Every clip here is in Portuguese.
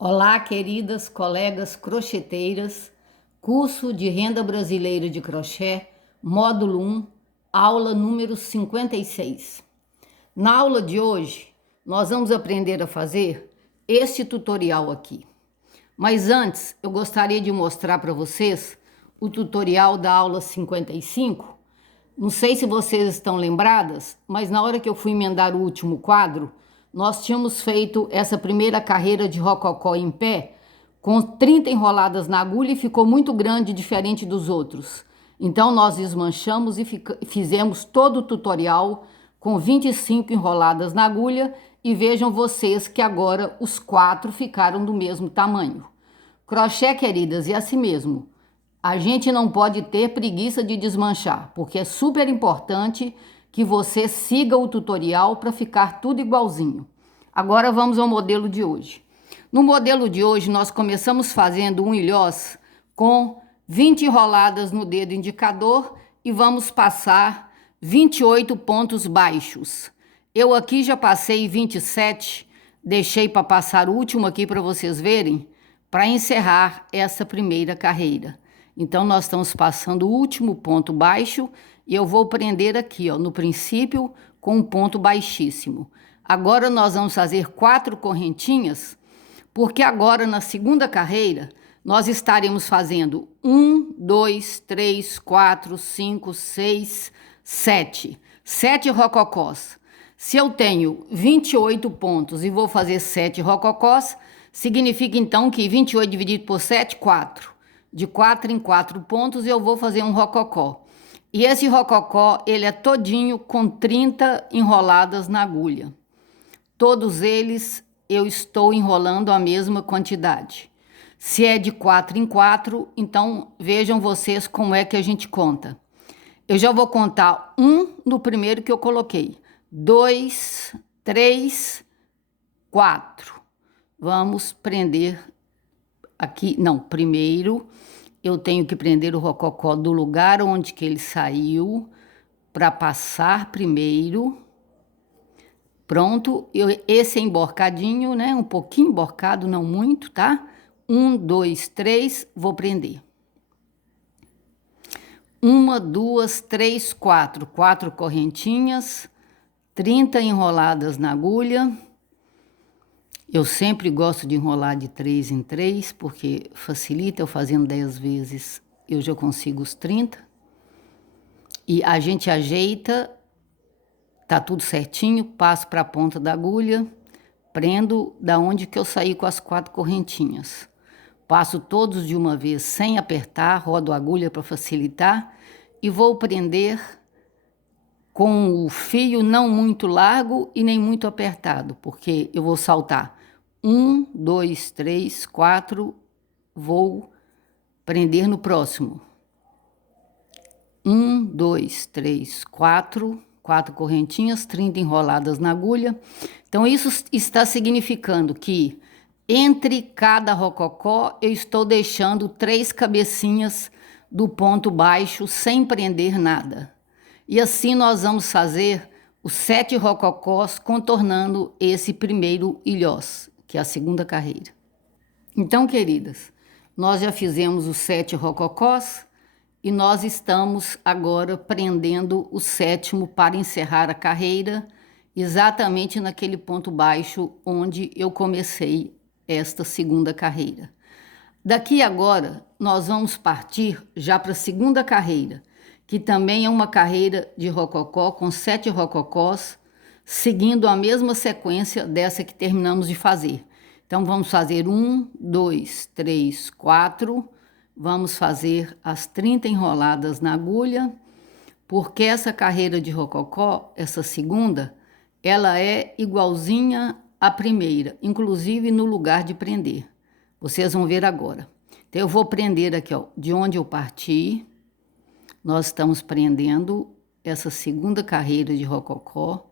Olá, queridas colegas crocheteiras, curso de Renda Brasileira de Crochê, módulo 1, aula número 56. Na aula de hoje, nós vamos aprender a fazer este tutorial aqui. Mas antes, eu gostaria de mostrar para vocês o tutorial da aula 55. Não sei se vocês estão lembradas, mas na hora que eu fui emendar o último quadro, nós tínhamos feito essa primeira carreira de rococó em pé com 30 enroladas na agulha e ficou muito grande, diferente dos outros. Então nós desmanchamos e fizemos todo o tutorial com 25 enroladas na agulha e vejam vocês que agora os 4 ficaram do mesmo tamanho. Crochê, queridas, é assim mesmo. A gente não pode ter preguiça de desmanchar, porque é super importante que você siga o tutorial para ficar tudo igualzinho. Agora vamos ao modelo de hoje. No modelo de hoje, nós começamos fazendo um ilhós com 20 enroladas no dedo indicador e vamos passar 28 pontos baixos. Eu aqui já passei 27, deixei para passar o último aqui para vocês verem, para encerrar essa primeira carreira. Então, nós estamos passando o último ponto baixo e eu vou prender aqui, ó, no princípio, com um ponto baixíssimo. Agora, nós vamos fazer 4 correntinhas, porque agora, na segunda carreira, nós estaremos fazendo 1, 2, 3, 4, 5, 6, 7. 7 rococós. Se eu tenho 28 pontos e vou fazer 7 rococós, significa então que 28 dividido por 7, 4. De 4 em 4 pontos eu vou fazer um rococó. E esse rococó, ele é todinho com 30 enroladas na agulha. Todos eles eu estou enrolando a mesma quantidade. Se é de 4 em 4, então vejam vocês como é que a gente conta. Eu já vou contar 1 no primeiro que eu coloquei. 2, 3, 4. Vamos prender aqui, não, primeiro eu tenho que prender o rococó do lugar onde que ele saiu para passar primeiro. Pronto, esse é emborcadinho, né? Um pouquinho emborcado, não muito, tá? 1, 2, 3, vou prender. 1, 2, 3, 4. 4 correntinhas, 30 enroladas na agulha. Eu sempre gosto de enrolar de 3 em 3, porque facilita. Eu fazendo 10 vezes, eu já consigo os 30. E a gente ajeita, tá tudo certinho, passo para a ponta da agulha, prendo da onde que eu saí com as 4 correntinhas. Passo todos de uma vez sem apertar, rodo a agulha para facilitar e vou prender com o fio não muito largo e nem muito apertado, porque eu vou saltar 1, 2, 3, 4, vou prender no próximo. 1, 2, 3, 4, 4 correntinhas, 30 enroladas na agulha. Então, isso está significando que entre cada rococó eu estou deixando 3 cabecinhas do ponto baixo sem prender nada. E assim nós vamos fazer os 7 rococós contornando esse primeiro ilhós, que é a segunda carreira. Então, queridas, nós já fizemos os 7 rococós e nós estamos agora prendendo o 7º para encerrar a carreira, exatamente naquele ponto baixo onde eu comecei esta segunda carreira. Daqui agora, nós vamos partir já para a segunda carreira, que também é uma carreira de rococó com 7 rococós, seguindo a mesma sequência dessa que terminamos de fazer. Então, vamos fazer 1, 2, 3, 4, vamos fazer as 30 enroladas na agulha, porque essa carreira de rococó, essa segunda, ela é igualzinha à primeira, inclusive no lugar de prender. Vocês vão ver agora. Então, eu vou prender aqui, ó, de onde eu parti. Nós estamos prendendo essa segunda carreira de rococó.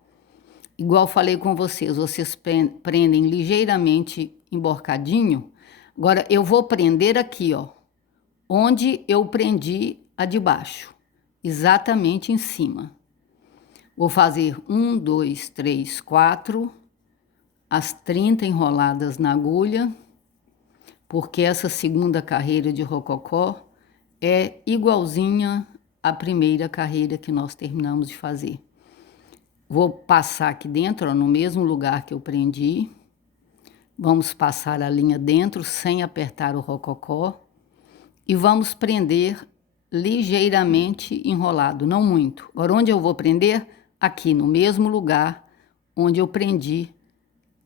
Igual falei com vocês, vocês prendem ligeiramente emborcadinho. Agora, eu vou prender aqui, ó, onde eu prendi a de baixo, exatamente em cima. Vou fazer 1, 2, 3, 4, as 30 enroladas na agulha. porque essa segunda carreira de rococó é igualzinha à primeira carreira que nós terminamos de fazer. Vou passar aqui dentro, ó, no mesmo lugar que eu prendi. Vamos passar a linha dentro sem apertar o rococó. E vamos prender ligeiramente enrolado, não muito. Agora, onde eu vou prender? Aqui, no mesmo lugar onde eu prendi,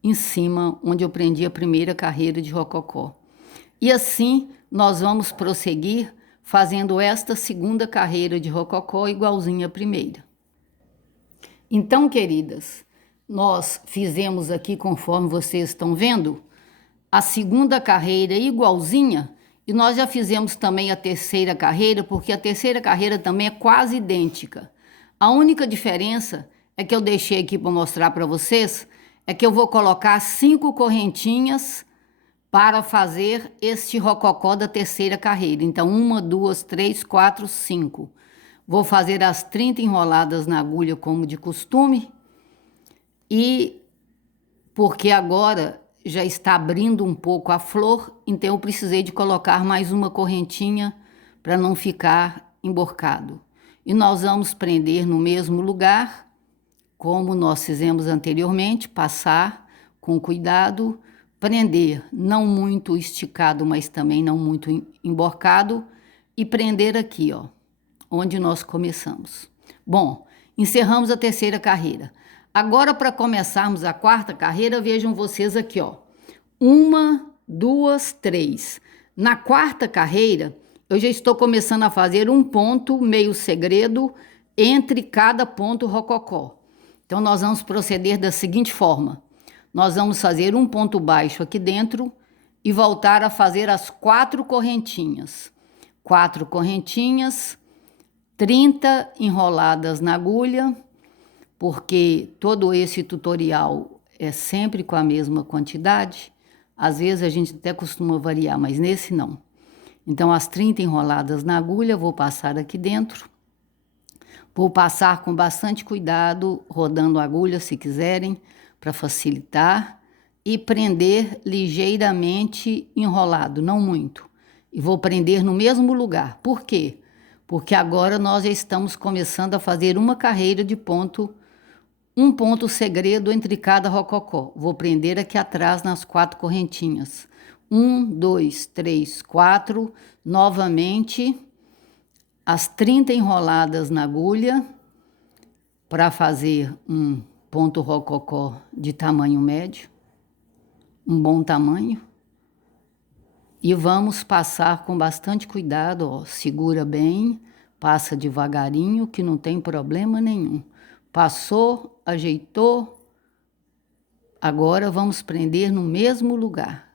em cima, onde eu prendi a primeira carreira de rococó. E assim, nós vamos prosseguir fazendo esta segunda carreira de rococó igualzinha à primeira. Então, queridas, nós fizemos aqui, conforme vocês estão vendo, a segunda carreira igualzinha, e nós já fizemos também a terceira carreira, porque a terceira carreira também é quase idêntica. A única diferença é que eu deixei aqui para mostrar para vocês, é que eu vou colocar 5 correntinhas para fazer este rococó da terceira carreira. Então, 1, 2, 3, 4, 5. Vou fazer as 30 enroladas na agulha como de costume. E porque agora já está abrindo um pouco a flor, então eu precisei de colocar mais uma correntinha para não ficar emborcado. E nós vamos prender no mesmo lugar, como nós fizemos anteriormente, passar com cuidado, prender não muito esticado, mas também não muito emborcado, e prender aqui, ó, onde nós começamos. Bom, encerramos a terceira carreira. Agora, para começarmos a quarta carreira, vejam vocês aqui, ó. 1, 2, 3. Na quarta carreira, eu já estou começando a fazer um ponto meio segredo entre cada ponto rococó. Então, nós vamos proceder da seguinte forma. Nós vamos fazer um ponto baixo aqui dentro e voltar a fazer as 4 correntinhas. 4 correntinhas, 30 enroladas na agulha, porque todo esse tutorial é sempre com a mesma quantidade. Às vezes a gente até costuma variar, mas nesse não. Então, as 30 enroladas na agulha, vou passar aqui dentro. Vou passar com bastante cuidado, rodando a agulha se quiserem, para facilitar. E prender ligeiramente enrolado, não muito. E vou prender no mesmo lugar. Por quê? Porque agora nós já estamos começando a fazer uma carreira de ponto, um ponto segredo entre cada rococó. Vou prender aqui atrás nas 4 correntinhas. 1, 2, 3, 4. Novamente, as 30 enroladas na agulha para fazer um ponto rococó de tamanho médio, um bom tamanho. E vamos passar com bastante cuidado, ó, segura bem, passa devagarinho que não tem problema nenhum. Passou, ajeitou, agora vamos prender no mesmo lugar.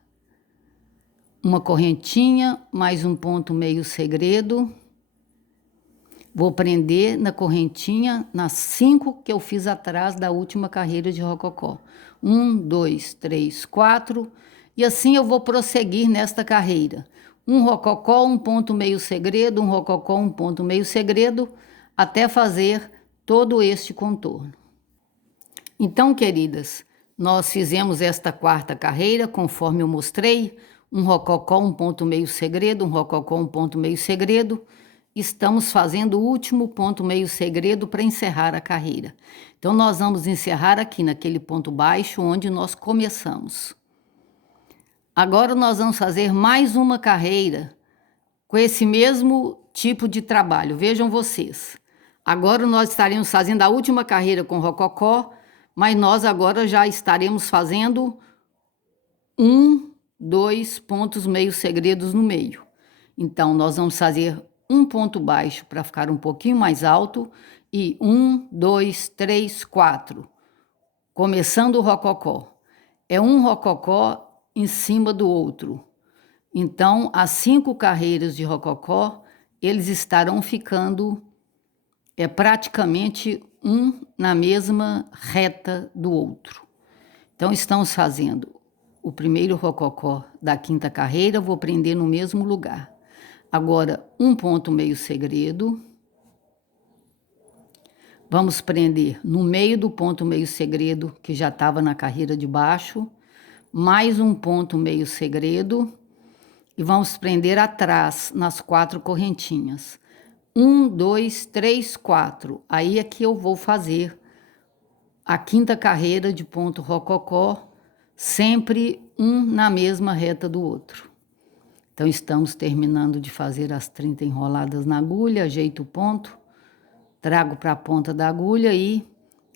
Uma correntinha, mais um ponto meio segredo. Vou prender na correntinha, nas 5 que eu fiz atrás da última carreira de rococó. 1, 2, 3, 4. E assim eu vou prosseguir nesta carreira. Um rococó, um ponto meio segredo, um rococó, um ponto meio segredo, até fazer todo este contorno. Então, queridas, nós fizemos esta quarta carreira, conforme eu mostrei, um rococó, um ponto meio segredo, um rococó, um ponto meio segredo. Estamos fazendo o último ponto meio segredo para encerrar a carreira. Então, nós vamos encerrar aqui naquele ponto baixo onde nós começamos. Agora, nós vamos fazer mais uma carreira com esse mesmo tipo de trabalho. Vejam vocês. Agora, nós estaremos fazendo a última carreira com rococó, mas nós agora já estaremos fazendo 1, 2 pontos meio segredos no meio. Então, nós vamos fazer um ponto baixo para ficar um pouquinho mais alto e 1, 2, 3, 4. Começando o rococó. É um rococó em cima do outro. Então, as 5 carreiras de rococó, eles estarão ficando praticamente um na mesma reta do outro. Então, estamos fazendo o primeiro rococó da 5ª carreira, vou prender no mesmo lugar. Agora, um ponto meio segredo. Vamos prender no meio do ponto meio segredo, que já estava na carreira de baixo. Mais um ponto meio segredo. e vamos prender atrás nas 4 correntinhas. 1, 2, 3, 4. Aí é que eu vou fazer a 5ª carreira de ponto rococó, sempre um na mesma reta do outro. Então, estamos terminando de fazer as 30 enroladas na agulha, ajeito o ponto, trago para a ponta da agulha e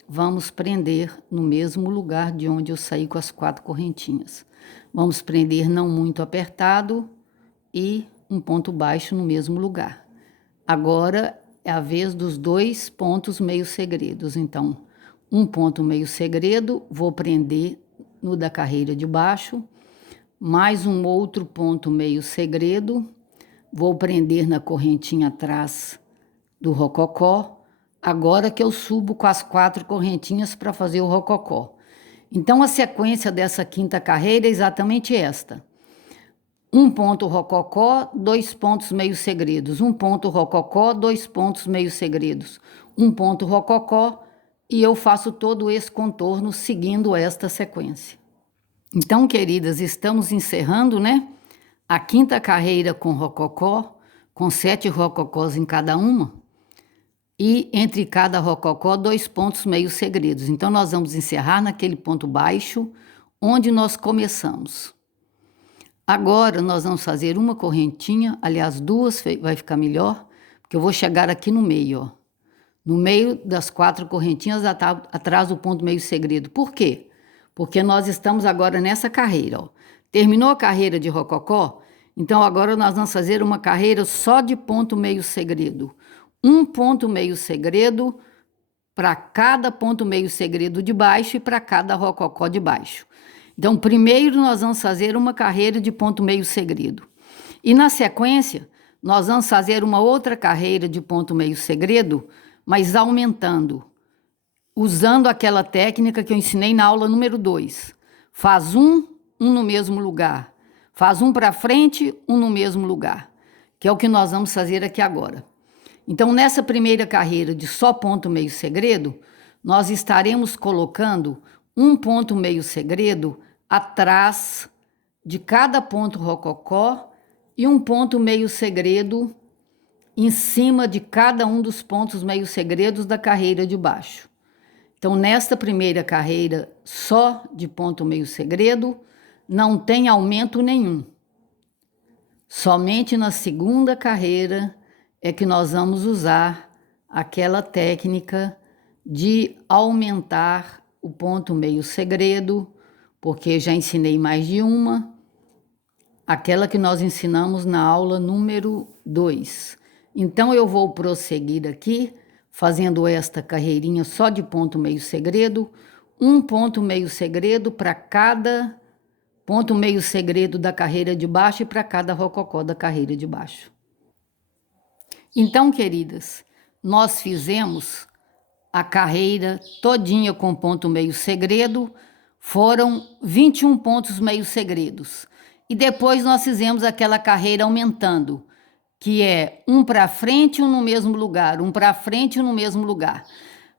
vamos prender no mesmo lugar de onde eu saí com as 4 correntinhas. Vamos prender não muito apertado e um ponto baixo no mesmo lugar. Agora é a vez dos 2 pontos meio segredos. Então, um ponto meio segredo, vou prender no da carreira de baixo, mais um outro ponto meio segredo, vou prender na correntinha atrás do rococó, agora que eu subo com as 4 correntinhas para fazer o rococó. Então, a sequência dessa 5ª carreira é exatamente esta. Um ponto rococó, 2 pontos meio segredos. Um ponto rococó, 2 pontos meio segredos. Um ponto rococó, e eu faço todo esse contorno seguindo esta sequência. Então, queridas, estamos encerrando, né? A 5ª carreira com rococó, com 7 rococós em cada uma. E entre cada rococó, 2 pontos meio segredos. Então, nós vamos encerrar naquele ponto baixo, onde nós começamos. Agora, nós vamos fazer uma correntinha, aliás, 2 vai ficar melhor, porque eu vou chegar aqui no meio, ó. No meio das 4 correntinhas, atrás do ponto meio segredo. Por quê? Porque nós estamos agora nessa carreira, ó. Terminou a carreira de rococó? Então, agora nós vamos fazer uma carreira só de ponto meio segredo. Um ponto meio segredo para cada ponto meio segredo de baixo e para cada rococó de baixo. Então, primeiro nós vamos fazer uma carreira de ponto meio segredo. E na sequência, nós vamos fazer uma outra carreira de ponto meio segredo, mas aumentando, usando aquela técnica que eu ensinei na aula número 2. Faz um no mesmo lugar. Faz um para frente, um no mesmo lugar. Que é o que nós vamos fazer aqui agora. Então, nessa primeira carreira de só ponto meio segredo, nós estaremos colocando um ponto meio segredo atrás de cada ponto rococó e um ponto meio segredo em cima de cada um dos pontos meio segredos da carreira de baixo. Então, nesta primeira carreira só de ponto meio segredo, não tem aumento nenhum. Somente na segunda carreira é que nós vamos usar aquela técnica de aumentar o ponto meio segredo, porque já ensinei mais de uma, aquela que nós ensinamos na aula número 2. Então, eu vou prosseguir aqui, fazendo esta carreirinha só de ponto meio segredo, um ponto meio segredo para cada ponto meio segredo da carreira de baixo e para cada rococó da carreira de baixo. Então, queridas, nós fizemos a carreira todinha com ponto meio segredo, foram 21 pontos meio segredos. E depois nós fizemos aquela carreira aumentando, que é um para frente e um no mesmo lugar, um para frente e um no mesmo lugar.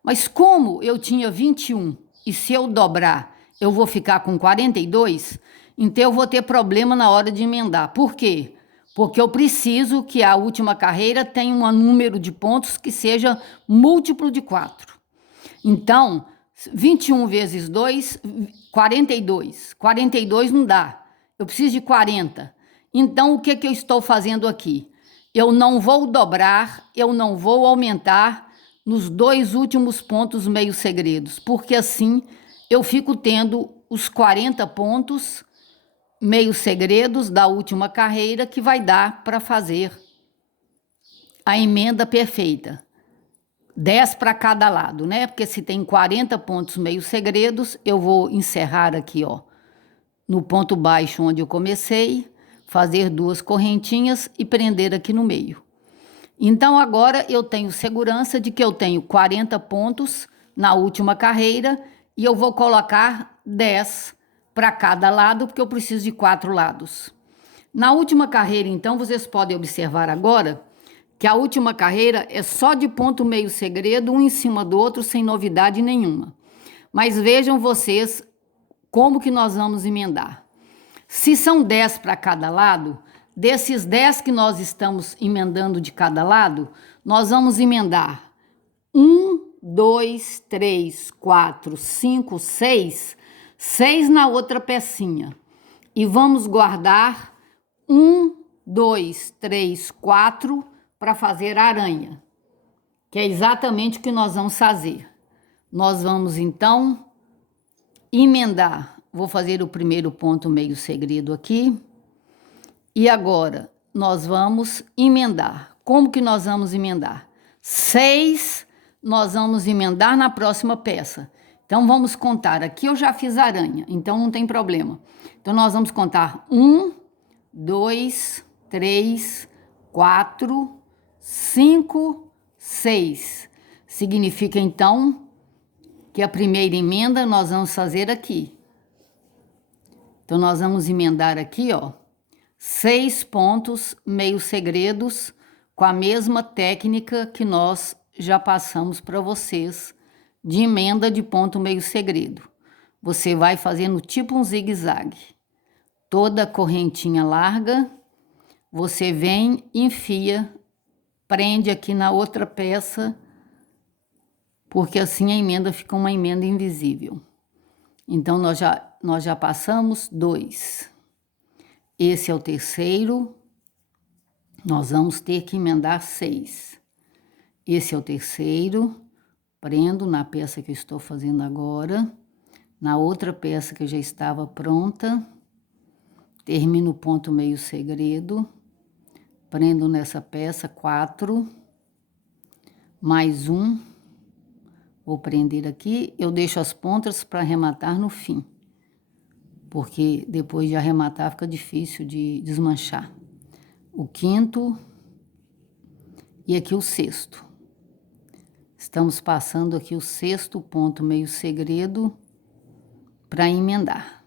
Mas como eu tinha 21 e se eu dobrar eu vou ficar com 42, então eu vou ter problema na hora de emendar. Por quê? Porque eu preciso que a última carreira tenha um número de pontos que seja múltiplo de 4. Então, 21 vezes 2, 42. 42 não dá. Eu preciso de 40. Então, o que eu estou fazendo aqui? Eu não vou dobrar, eu não vou aumentar nos 2 últimos pontos meio segredos, porque assim eu fico tendo os 40 pontos meio segredos da última carreira que vai dar para fazer a emenda perfeita. 10 para cada lado, né? Porque se tem 40 pontos meio segredos, eu vou encerrar aqui, ó, no ponto baixo onde eu comecei, fazer 2 correntinhas e prender aqui no meio. Então, agora eu tenho segurança de que eu tenho 40 pontos na última carreira e eu vou colocar 10 para cada lado, porque eu preciso de 4 lados. Na última carreira, então, vocês podem observar agora que a última carreira é só de ponto meio segredo, um em cima do outro, sem novidade nenhuma. Mas vejam vocês como que nós vamos emendar. Se são 10 para cada lado, Desses 10 que nós estamos emendando de cada lado, nós vamos emendar 1, 2, 3, 4, 5, 6, 6 na outra pecinha. E vamos guardar 1, 2, 3, 4 para fazer a aranha, que é exatamente o que nós vamos fazer. Nós vamos, então, emendar. Vou fazer o primeiro ponto meio segredo aqui. E agora, nós vamos emendar. Como que nós vamos emendar? 6, nós vamos emendar na próxima peça. Então, vamos contar. Aqui eu já fiz aranha, então não tem problema. Então, nós vamos contar 1, 2, 3, 4, 5, 6. Significa, então, que a primeira emenda nós vamos fazer aqui. Então, nós vamos emendar aqui, ó, 6 pontos meio segredos com a mesma técnica que nós já passamos para vocês de emenda de ponto meio segredo. Você vai fazendo tipo um zigue-zague. Toda correntinha larga, você vem, enfia, prende aqui na outra peça, porque assim a emenda fica uma emenda invisível. Então, nós já passamos 2. Esse é o terceiro, nós vamos ter que emendar 6. Esse é o terceiro, prendo na peça que eu estou fazendo agora, na outra peça que já estava pronta, termino o ponto meio segredo, prendo nessa peça 4, mais um, vou prender aqui, eu deixo as pontas para arrematar no fim, porque depois de arrematar fica difícil de desmanchar. O quinto e aqui o sexto. Estamos passando aqui o sexto ponto meio segredo para emendar.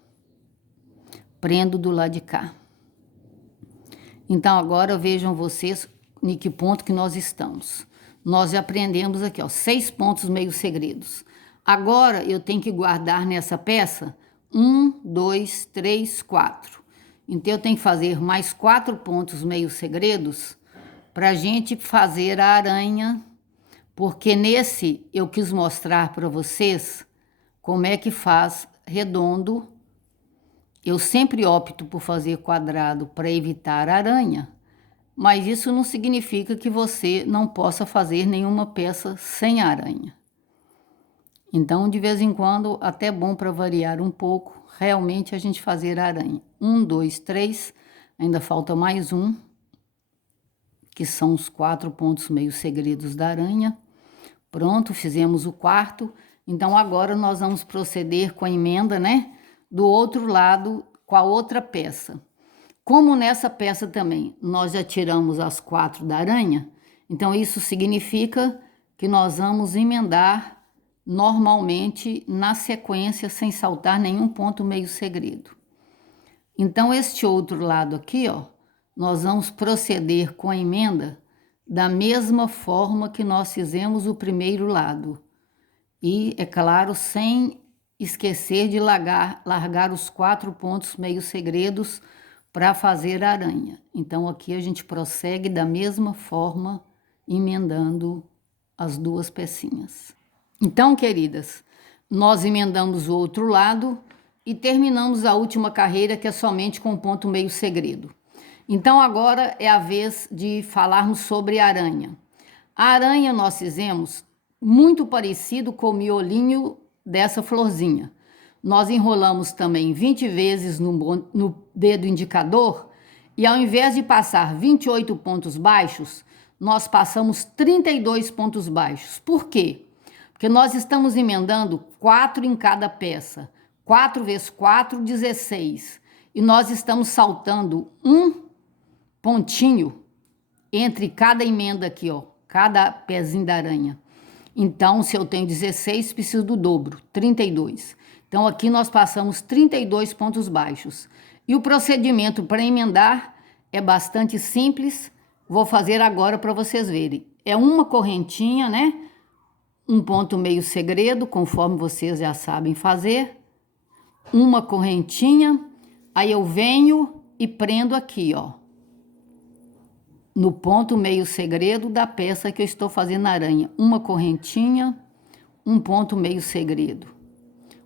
Prendo do lado de cá. Então, agora vejam vocês em que ponto que nós estamos. Nós já aprendemos aqui, ó, 6 pontos meio segredos. Agora, eu tenho que guardar nessa peça 1, 2, 3, 4. Então, eu tenho que fazer mais 4 pontos meio segredos para a gente fazer a aranha, porque nesse eu quis mostrar para vocês como é que faz redondo. Eu sempre opto por fazer quadrado para evitar aranha, mas isso não significa que você não possa fazer nenhuma peça sem aranha. Então, de vez em quando, até bom para variar um pouco, realmente a gente fazer aranha. 1, 2, 3, ainda falta mais um, que são os 4 pontos meio segredos da aranha. Pronto, fizemos o quarto. Então, agora nós vamos proceder com a emenda, né? Do outro lado, com a outra peça. Como nessa peça também nós já tiramos as 4 da aranha, então isso significa que nós vamos emendar normalmente na sequência, sem saltar nenhum ponto meio segredo. Então, este outro lado aqui, ó, nós vamos proceder com a emenda da mesma forma que nós fizemos o primeiro lado. E, é claro, sem esquecer de largar os 4 pontos meio segredos para fazer a aranha. Então, aqui a gente prossegue da mesma forma, emendando as 2 pecinhas. Então, queridas, nós emendamos o outro lado e terminamos a última carreira, que é somente com ponto meio segredo. Então, agora é a vez de falarmos sobre a aranha. A aranha nós fizemos muito parecido com o miolinho dessa florzinha. Nós enrolamos também 20 vezes no dedo indicador e, ao invés de passar 28 pontos baixos, nós passamos 32 pontos baixos. Por quê? Porque nós estamos emendando 4 em cada peça. 4 vezes 4, 16. E nós estamos saltando um pontinho entre cada emenda aqui, ó. Cada pezinho da aranha. Então, se eu tenho 16, preciso do dobro, 32. Então, aqui nós passamos 32 pontos baixos. E o procedimento para emendar é bastante simples. Vou fazer agora para vocês verem. É uma correntinha, né? Um ponto meio segredo, conforme vocês já sabem fazer. Uma correntinha, aí eu venho e prendo aqui, ó. no ponto meio segredo da peça que eu estou fazendo aranha. Uma correntinha, um ponto meio segredo.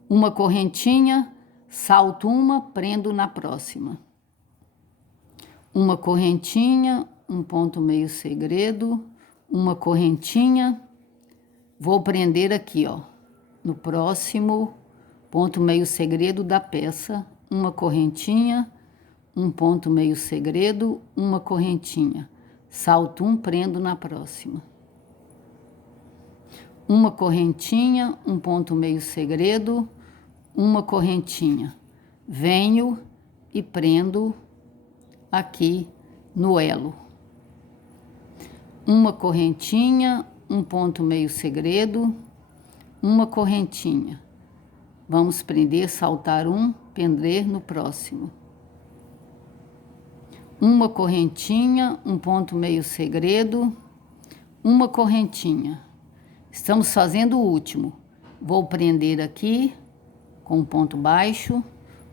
Uma correntinha, salto uma, prendo na próxima. Uma correntinha, um ponto meio segredo, uma correntinha, vou prender aqui, ó, no próximo ponto meio segredo da peça, uma correntinha, um ponto meio segredo, uma correntinha, salto um, prendo na próxima. Uma correntinha, um ponto meio segredo, uma correntinha, venho e prendo aqui no elo. Uma correntinha, um ponto meio segredo, uma correntinha. Vamos prender, saltar um, prender no próximo. Uma correntinha, um ponto meio segredo, uma correntinha. Estamos fazendo o último. Vou prender aqui com um ponto baixo,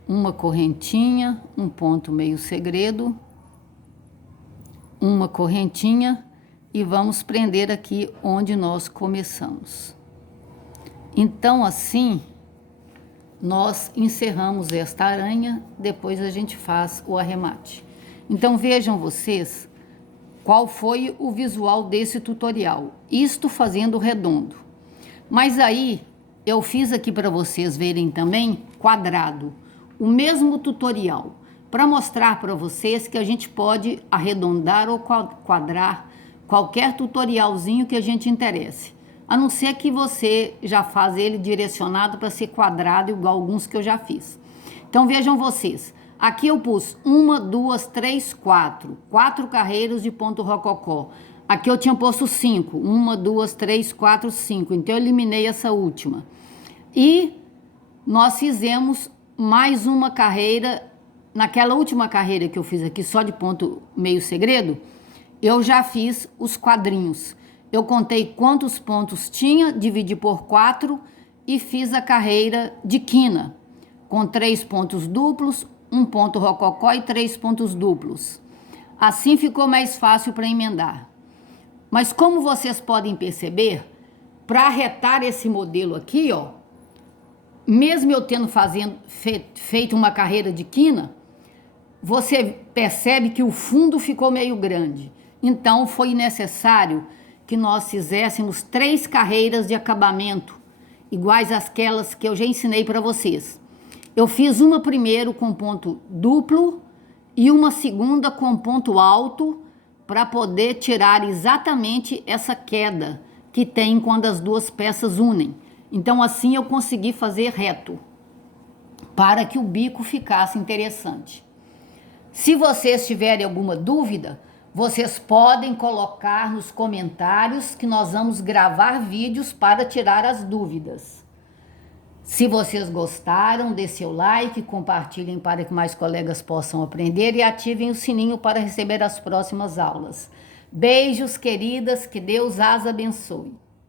uma correntinha, um ponto meio segredo, uma correntinha e vamos prender aqui onde nós começamos. Então, assim, nós encerramos esta aranha, depois a gente faz o arremate. Então, vejam vocês qual foi o visual desse tutorial. Isto fazendo redondo. Mas aí, eu fiz aqui para vocês verem também quadrado. O mesmo tutorial, para mostrar para vocês que a gente pode arredondar ou quadrar qualquer tutorialzinho que a gente interesse. A não ser que você já faz ele direcionado para ser quadrado, igual alguns que eu já fiz. Então, vejam vocês. Aqui eu pus 1, 2, 3, 4. 4 carreiras de ponto rococó. Aqui eu tinha posto 5. 1, 2, 3, 4, 5. Então, eu eliminei essa última. E nós fizemos mais uma carreira. Naquela última carreira que eu fiz aqui, só de ponto meio segredo, eu já fiz os quadrinhos. Eu contei quantos pontos tinha, dividi por 4 e fiz a carreira de quina, com 3 pontos duplos, 1 ponto rococó e 3 pontos duplos. Assim ficou mais fácil para emendar. Mas como vocês podem perceber, para arretar esse modelo aqui, ó, mesmo eu tendo feito uma carreira de quina, você percebe que o fundo ficou meio grande. Então, foi necessário que nós fizéssemos 3 carreiras de acabamento, iguais àquelas que eu já ensinei para vocês. Eu fiz uma primeiro com ponto duplo e uma segunda com ponto alto para poder tirar exatamente essa queda que tem quando as duas peças unem. Então, assim eu consegui fazer reto, para que o bico ficasse interessante. Se vocês tiverem alguma dúvida, vocês podem colocar nos comentários que nós vamos gravar vídeos para tirar as dúvidas. Se vocês gostaram, dê seu like, compartilhem para que mais colegas possam aprender e ativem o sininho para receber as próximas aulas. Beijos, queridas, que Deus as abençoe.